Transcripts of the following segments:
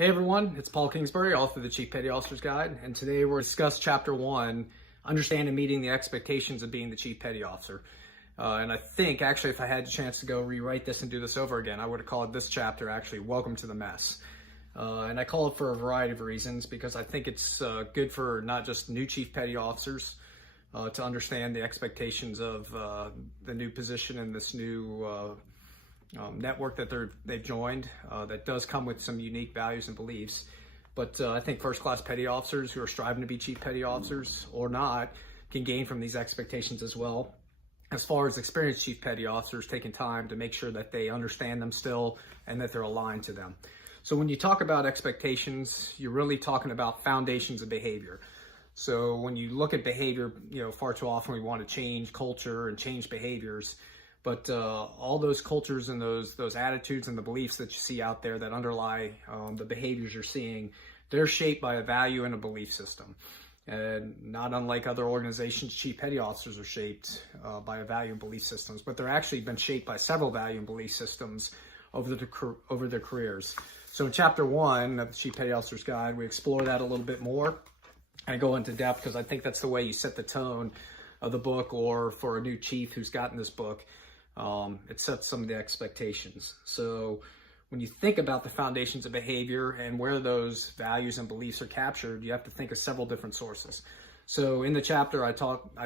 Hey everyone, it's Paul Kingsbury, author of the Chief Petty Officer's Guide, and today we'll discuss Chapter 1, Understanding Meeting the Expectations of Being the Chief Petty Officer. And I think, actually, if I had the chance to go rewrite this and do this over again, I would have called this chapter, actually, Welcome to the Mess. And I call it for a variety of reasons, because I think it's good for not just new Chief Petty Officers to understand the expectations of the new position and this new network that they've joined that does come with some unique values and beliefs. But I think first-class petty officers who are striving to be chief petty officers or not can gain from these expectations as well. As far as experienced chief petty officers, taking time to make sure that they understand them still and that they're aligned to them. So when you talk about expectations, you're really talking about foundations of behavior. So when you look at behavior, far too often we want to change culture and change behaviors. But all those cultures and those attitudes and the beliefs that you see out there that underlie the behaviors you're seeing, they're shaped by a value and a belief system. And not unlike other organizations, chief petty officers are shaped by a value and belief systems, but they're actually been shaped by several value and belief systems over their careers. So in Chapter 1 of the Chief Petty Officer's Guide, we explore that a little bit more. I go into depth because I think that's the way you set the tone of the book, or for a new chief who's gotten this book, it sets some of the expectations. So when you think about the foundations of behavior and where those values and beliefs are captured, you have to think of several different sources. So in the chapter, I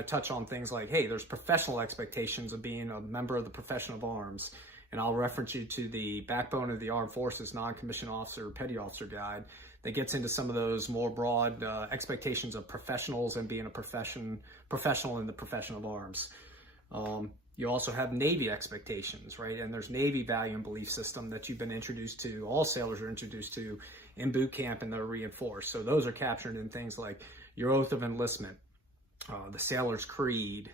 touch on things like, hey, there's professional expectations of being a member of the profession of arms. And I'll reference you to the Backbone of the Armed Forces Non-Commissioned Officer Petty Officer Guide that gets into some of those more broad expectations of professionals and being a professional in the profession of arms. You also have Navy expectations, right? And there's Navy value and belief system that you've been introduced to, all sailors are introduced to in boot camp, and they're reinforced. So those are captured in things like your oath of enlistment, the sailor's creed,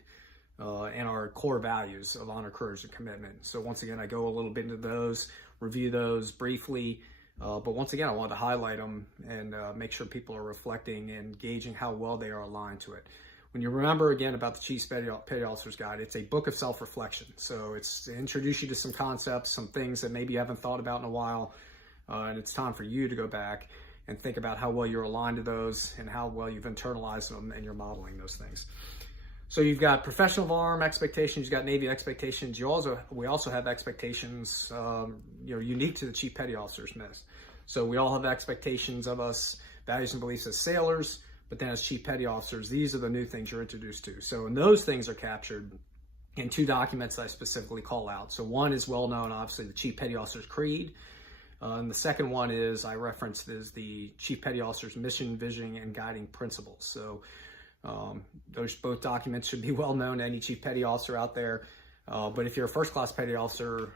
and our core values of honor, courage, and commitment. So once again, I go a little bit into those, review those briefly, but once again, I want to highlight them and make sure people are reflecting and gauging how well they are aligned to it. When you remember again about the Chief Petty Officer's Guide, it's a book of self-reflection. So it's to introduce you to some concepts, some things that maybe you haven't thought about in a while, and it's time for you to go back and think about how well you're aligned to those and how well you've internalized them and you're modeling those things. So you've got professional of arm expectations, you've got Navy expectations. We also have expectations, unique to the Chief Petty Officer's mess. So we all have expectations of us, values and beliefs as sailors. But then as Chief Petty Officers, these are the new things you're introduced to. So and those things are captured in two documents that I specifically call out. So one is well known, obviously, the Chief Petty Officer's Creed. And the second one is, I referenced, is the Chief Petty Officer's Mission, Vision, and Guiding Principles. So those both documents should be well known to any Chief Petty Officer out there. But if you're a first-class petty officer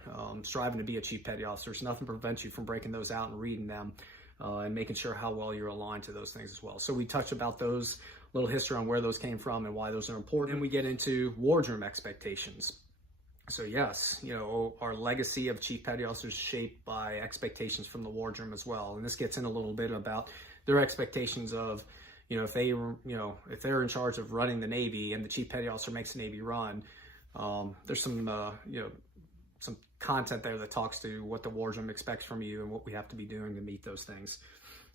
striving to be a Chief Petty Officer, there's nothing prevents you from breaking those out and reading them. And making sure how well you're aligned to those things as well. So we touch about those, little history on where those came from and why those are important. And we get into wardroom expectations. So yes, our legacy of Chief Petty Officers is shaped by expectations from the wardroom as well. And this gets in a little bit about their expectations of, if they're in charge of running the Navy and the Chief Petty Officer makes the Navy run, there's some content there that talks to what the wardroom expects from you and what we have to be doing to meet those things.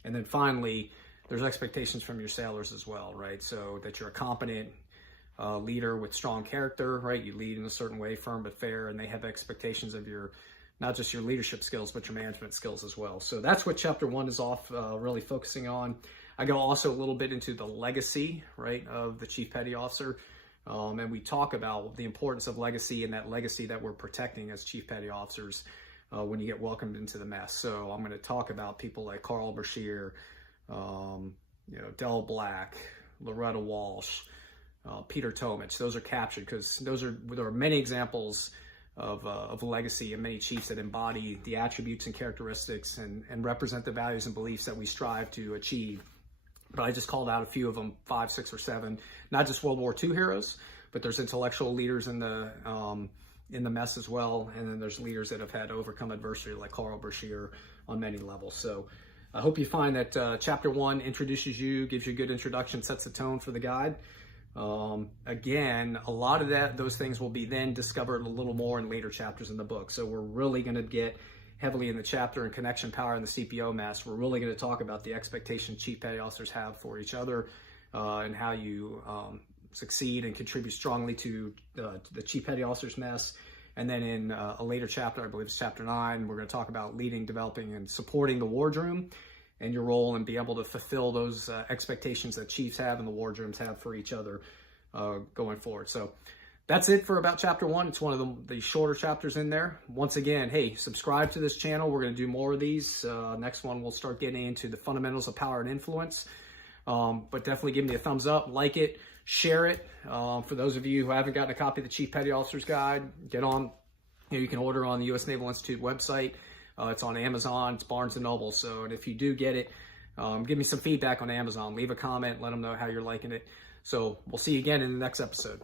And then finally, there's expectations from your sailors as well, right? So that you're a competent leader with strong character, right? You lead in a certain way, firm but fair, and they have expectations of not just your leadership skills, but your management skills as well. So that's what Chapter 1 is really focusing on. I go also a little bit into the legacy, right, of the Chief Petty Officer. And we talk about the importance of legacy and that legacy that we're protecting as Chief Petty Officers when you get welcomed into the mess. So I'm going to talk about people like Carl Brashear, Del Black, Loretta Walsh, Peter Tomich. Those are captured because there are many examples of legacy and many chiefs that embody the attributes and characteristics and represent the values and beliefs that we strive to achieve. But I just called out a few of them, 5, 6, or 7, not just World War II heroes, but there's intellectual leaders in the mess as well. And then there's leaders that have had to overcome adversity like Carl Brashear on many levels. So I hope you find that Chapter 1 introduces you, gives you a good introduction, sets the tone for the guide. Again, a lot of those things will be then discovered a little more in later chapters in the book. So we're really going to get heavily in the chapter in connection power and the CPO mess. We're really going to talk about the expectations chief petty officers have for each other and how you succeed and contribute strongly to the chief petty officers mess. And then in a later chapter, I believe it's chapter 9, we're going to talk about leading, developing, and supporting the wardroom and your role and be able to fulfill those expectations that chiefs have and the wardrooms have for each other going forward. So that's it for about chapter 1. It's one of the shorter chapters in there. Once again, hey, subscribe to this channel. We're going to do more of these. Next one, we'll start getting into the fundamentals of power and influence. But definitely give me a thumbs up, like it, share it. For those of you who haven't gotten a copy of the Chief Petty Officer's Guide, get on. You can order on the U.S. Naval Institute website. It's on Amazon, it's Barnes & Noble. So if you do get it, give me some feedback on Amazon. Leave a comment, let them know how you're liking it. So we'll see you again in the next episode.